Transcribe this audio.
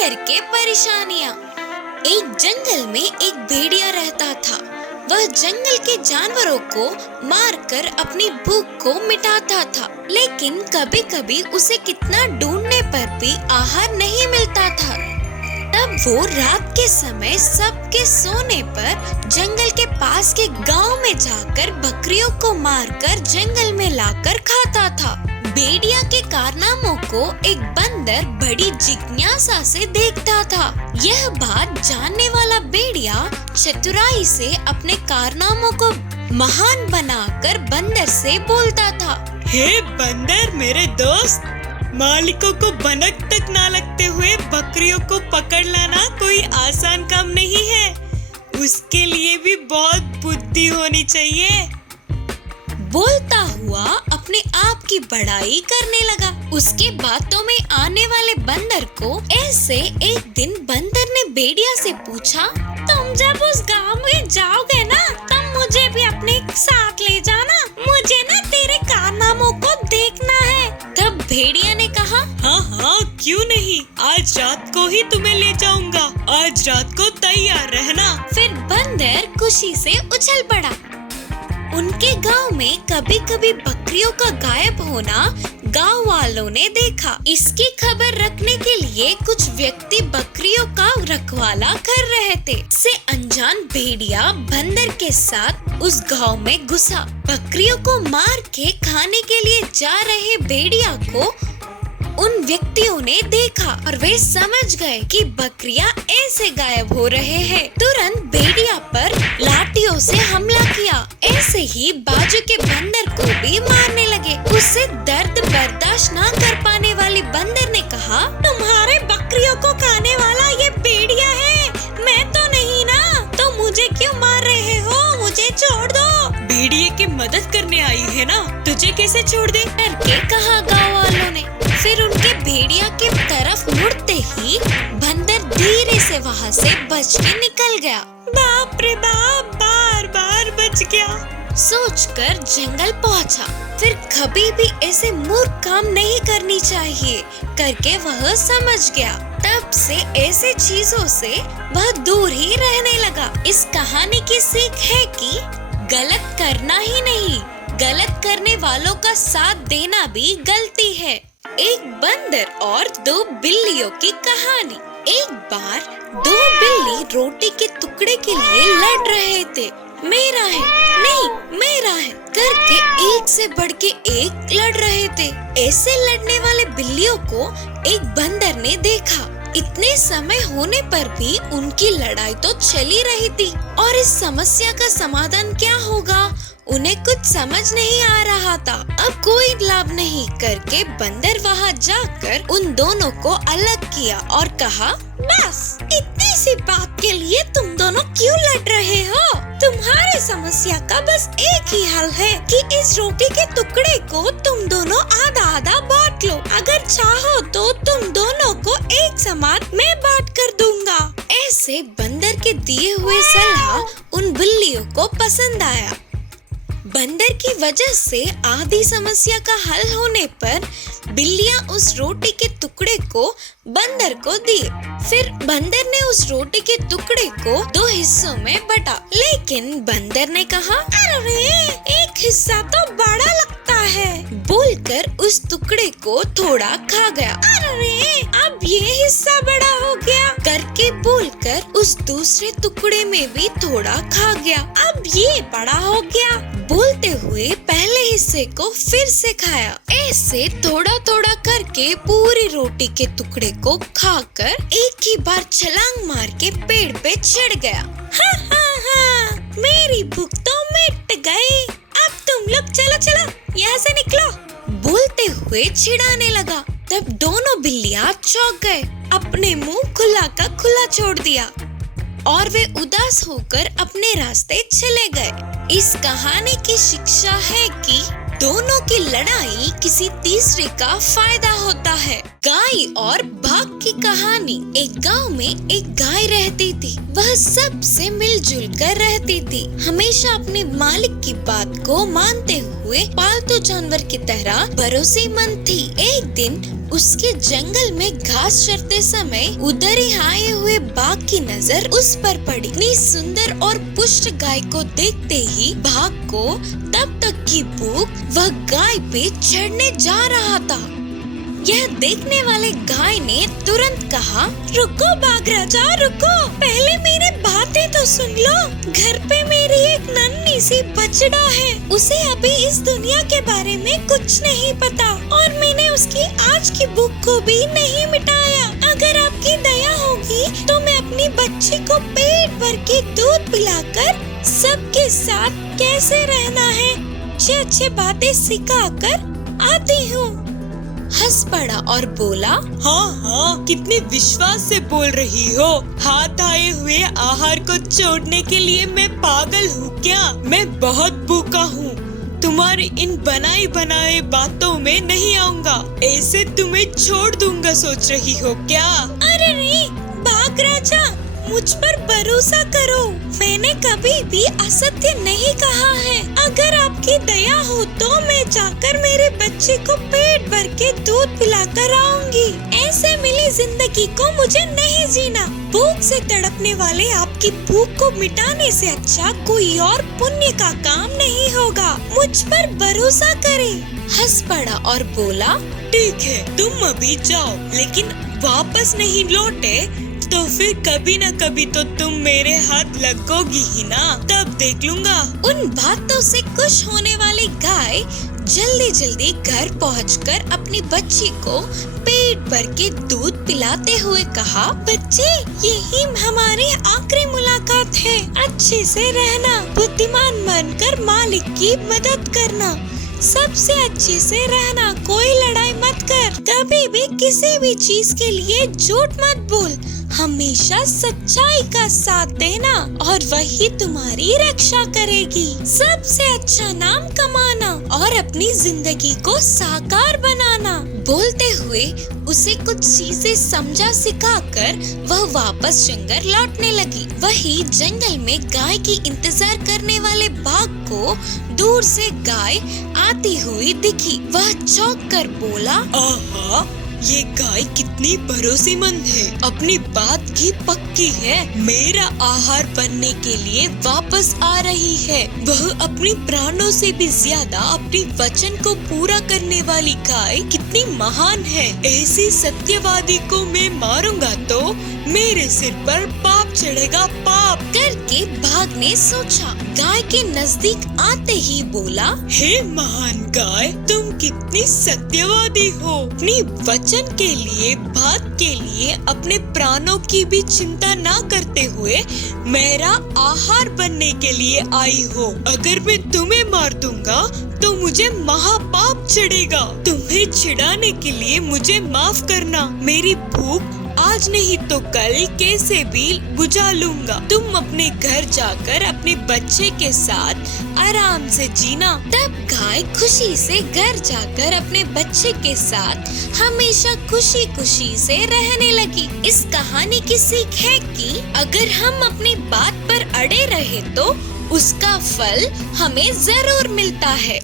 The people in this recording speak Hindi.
बंदर के परेशानियाँ। एक जंगल में एक भेड़िया रहता था। वह जंगल के जानवरों को मारकर अपनी भूख को मिटाता था, लेकिन कभी कभी उसे कितना ढूंढने पर भी आहार नहीं मिलता था। तब वो रात के समय सबके सोने पर जंगल के पास के गांव में जाकर बकरियों को मारकर जंगल में लाकर खाता था। भेड़िया के कारनामों को एक बंदर बड़ी जिज्ञासा से देखता था। यह बात जानने वाला भेड़िया चतुराई से अपने कारनामों को महान बनाकर बंदर से बोलता था। हे बंदर मेरे दोस्त, मालिकों को भनक तक ना लगते हुए बकरियों को पकड़ लाना कोई आसान काम नहीं है। उसके लिए भी बहुत बुद्धि होनी चाहिए। बोलता हुआ अपने आप की बड़ाई करने लगा। उसके बातों में आने वाले बंदर को ऐसे एक दिन बंदर ने भेड़िया से पूछा, तुम जब उस गांव में जाओगे ना, तब मुझे भी अपने साथ ले जाना। मुझे ना तेरे कारनामों को देखना है। तब भेड़िया ने कहा, हाँ, क्यों नहीं, आज रात को ही तुम्हें ले जाऊंगा। आज रात को तैयार रहना। फिर बंदर खुशी से उछल पड़ा। उनके गांव में कभी कभी बकरियों का गायब होना गांव वालों ने देखा। इसकी खबर रखने के लिए कुछ व्यक्ति बकरियों का रखवाला कर रहे थे। से अनजान भेड़िया बंदर के साथ उस गांव में घुसा। बकरियों को मार के खाने के लिए जा रहे भेड़िया को उन व्यक्तियों ने देखा और वे समझ गए कि बकरियां ऐसे गायब हो रहे हैं। तुरंत भेड़िया पर लाठियों से हमला किया। ऐसे ही बाजू के बंदर को भी मारने लगे। उससे दर्द बर्दाश्त न कर पाने वाली बंदर ने कहा, तुम्हारे बकरियों को खाने वाला ये भेड़िया है, मैं तो नहीं ना, तो मुझे क्यों मार रहे हो? मुझे छोड़ दो। भेड़िए की मदद करने आई है ना, तुझे कैसे छोड़ दे? करके कहा गाँव वालों ने। फिर उनके भेड़िया की तरफ मुड़ते ही बंदर धीरे से वहाँ से बच के निकल गया। बाप रे बाप, बार बच गया सोचकर जंगल पहुँचा। फिर कभी भी ऐसे मूर्ख काम नहीं करनी चाहिए करके वह समझ गया। तब से ऐसे चीजों से वह दूर ही रहने लगा। इस कहानी की सीख है कि गलत करना ही नहीं, गलत करने वालों का साथ देना भी गलती है। एक बंदर और दो बिल्लियों की कहानी। एक बार दो बिल्ली रोटी के टुकड़े के लिए लड़ रहे थे। मेरा है, नहीं मेरा है करके एक से बढ़ के एक लड़ रहे थे। ऐसे लड़ने वाले बिल्लियों को एक बंदर ने देखा। इतने समय होने पर भी उनकी लड़ाई तो चली रही थी और इस समस्या का समाधान क्या होगा उन्हें कुछ समझ नहीं आ रहा था। अब कोई लाभ नहीं करके बंदर वहाँ जाकर उन दोनों को अलग किया और कहा, बस इतनी सी बात के लिए तुम दोनों क्यों लड़ रहे हो? तुम्हारे समस्या का बस एक ही हल है कि इस रोटी के टुकड़े को तुम दोनों आधा आधा बांट लो। अगर चाहो तो तुम दोनों को एक समान मैं बांट कर दूंगा। ऐसे बंदर के दिए हुए सलाह उन बिल्लियों को पसंद आया। बंदर की वजह से आधी समस्या का हल होने पर बिल्लियां उस रोटी के टुकड़े को बंदर को दिए। फिर बंदर ने उस रोटी के टुकड़े को दो हिस्सों में बांटा, लेकिन बंदर ने कहा, अरे एक हिस्सा तो बड़ा लगता है, बोलकर उस टुकड़े को थोड़ा खा गया। अरे अब ये हिस्सा बड़ा हो गया करके बोलकर उस दूसरे टुकड़े में भी थोड़ा खा गया। अब ये बड़ा हो गया बोलते हुए पहले हिस्से को फिर से खाया। ऐसे थोड़ा थोड़ा करके पूरी रोटी के टुकड़े को खाकर एक ही बार छलांग मार के पेड़ पे चढ़ गया। हा, मेरी भूख तो मिट गई। अब तुम लोग चलो यहाँ से निकलो, बोलते हुए चिढ़ाने लगा। तब दोनों बिल्लियां चौंक गए, अपने मुंह खुला का खुला छोड़ दिया और वे उदास होकर अपने रास्ते चले गए। इस कहानी की शिक्षा है कि दोनों की लड़ाई किसी तीसरे का फायदा होता है। गाय और बाघ की कहानी। एक गांव में एक गाय रहती थी। वह सबसे मिलजुल कर रहती थी, हमेशा अपने मालिक की बात को मानते हुए पालतू जानवर की तरह भरोसेमंद थी। एक दिन उसके जंगल में घास चरते समय उधर ही आए हुए बाघ की नजर उस पर पड़ी। इतनी सुंदर और पुष्ट गाय को देखते ही बाघ को तब तक की भूख वह गाय पे चढ़ने जा रहा था। यह देखने वाले गाय ने तुरंत कहा, रुको बाघ राजा रुको, पहले मेरी बातें तो सुन लो। घर पे मेरी एक नन्ही सी बछड़ा है, उसे अभी इस दुनिया के बारे में कुछ नहीं पता और मैंने उसकी आज की भूख को भी नहीं मिटाया। अगर आपकी दया होगी तो मैं अपनी बच्ची को पेट भर के दूध पिलाकर सबके साथ कैसे रहना है अच्छे बातें सिखाकर आती हूँ। हंस पड़ा और बोला, हाँ, कितने विश्वास से बोल रही हो। हाथ आए हुए आहार को छोड़ने के लिए मैं पागल हूँ क्या? मैं बहुत भूखा हूँ। तुम्हारी इन बनाई बनाए बातों में नहीं आऊंगा। ऐसे तुम्हें छोड़ दूंगा सोच रही हो क्या? अरे नहीं बाघ राजा, मुझ पर भरोसा करो, मैंने कभी भी असत्य नहीं कहा है। अगर आपकी दया हो तो मैं जाकर मेरे बच्चे को पेट भर के दूध पिलाकर आऊंगी। ऐसे मिली जिंदगी को मुझे नहीं जीना। भूख से तड़पने वाले आपकी भूख को मिटाने से अच्छा कोई और पुण्य का काम नहीं होगा। मुझ पर भरोसा करें। हंस पड़ा और बोला, ठीक है तुम अभी जाओ, लेकिन वापस नहीं लौटे तो फिर कभी न कभी तो तुम मेरे हाथ लगोगी ही ना, तब देख लूंगा। उन बातों से खुश होने वाली गाय जल्दी जल्दी घर पहुंचकर अपनी बच्ची को पेट भर के दूध पिलाते हुए कहा, बच्चे यही हमारी आखिरी मुलाकात है, अच्छे से रहना, बुद्धिमान बनकर मालिक की मदद करना, सबसे अच्छे से रहना, कोई लड़ाई मत कर, कभी भी किसी भी चीज के लिए झूठ मत बोल, हमेशा सच्चाई का साथ देना और वही तुम्हारी रक्षा करेगी। सबसे अच्छा नाम कमाना और अपनी जिंदगी को साकार बनाना। बोलते हुए उसे कुछ चीजें समझा सिखाकर वह वापस जंगल लौटने लगी। वही जंगल में गाय की इंतजार करने वाले बाघ को दूर से गाय आती हुई दिखी। वह चौंक कर बोला, आहा, ये गाय कितनी भरोसेमंद है, अपनी बात की पक्की है, मेरा आहार बनने के लिए वापस आ रही है। वह अपनी प्राणों से भी ज्यादा अपनी वचन को पूरा करने वाली गाय कितनी महान है। ऐसी सत्यवादी को मैं मारूंगा तो मेरे सिर पर पाप चढ़ेगा, पाप करके बाघ ने सोचा। गाय के नजदीक आते ही बोला, हे महान गाय, तुम कितनी सत्यवादी हो, अपनी वचन के लिए, बात के लिए अपने प्राणों की भी चिंता ना करते हुए मेरा आहार बनने के लिए आई हो। अगर मैं तुम्हें मार दूंगा तो मुझे महापाप चढ़ेगा। तुम्हें छिड़ाने के लिए मुझे माफ करना। मेरी भूख आज नहीं तो कल कैसे भी बुझा लूंगा। तुम अपने घर जाकर अपने बच्चे के साथ आराम से जीना। तब गाय खुशी से घर जाकर अपने बच्चे के साथ हमेशा खुशी खुशी से रहने लगी। इस कहानी की सीख है कि अगर हम अपनी बात पर अड़े रहे तो उसका फल हमें जरूर मिलता है।